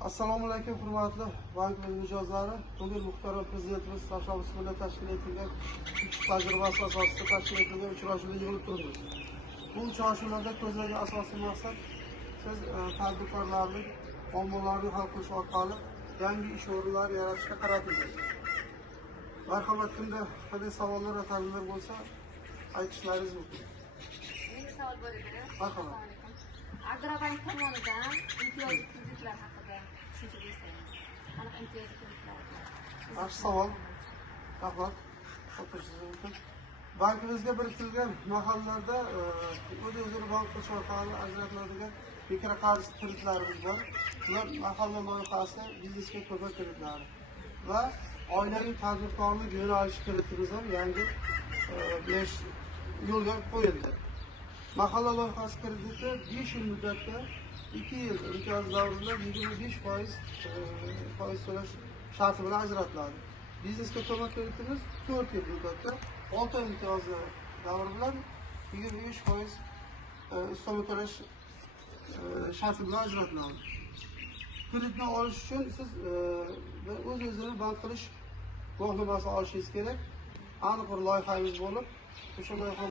Assalomu alaykum, hurmatli bankimiz mijozlari. Bugun muhtaram prezidentimiz tashabbusi bilan tashkil etilgan tajribasi asosida tashkil etilgan uchrashuvda yig'ilib turibmiz. Bu uchrashuvlarda ko'zlangan asosiy maqsad siz tadbirkorlarning muammolarini hal qilish orqali yangi ish o'rinlari yaratishga qaratilgan. Marhamat, kimda qanday savollar va talablar bo'lsa aytishlaringiz mumkin. Menga savol bor edi. Marhamat. Agrobank tomonidan imtiyozli kreditlar haqida tushuncha bersangiz. Qanaqa imtiyozli kreditlar? Yaxshi savol. Rahmat. O'tirishingiz mumkin. Bankimizga biriktirilgan mahallalarda o'z-o'zini bank qilish orqali ajratiladigan mikroqarz kreditlarimiz bor. Ular mahalla loyihasi biznesga ko'mak kreditlari va oilaviy tadbirkorlik yo'nalishi kreditimiz ham yangi yo'lga qo'yildi. Mahalla loyihasi krediti 5 yil muddatda 2 yil imtiyoz davrida 25% foiz to'lash sharti bilan ajratiladi. Biznesga ko'mak kreditimiz 4 yil muddatda 6 oy imtiyoz davri bilan 25% ustama to'lash sharti bilan ajratiladi. Kreditni olish uchun siz o'z-o'zini bank qilish guvohnomasini olishingiz kerak. Aniq bir loyihangiz bo'lib, o'sha loyiha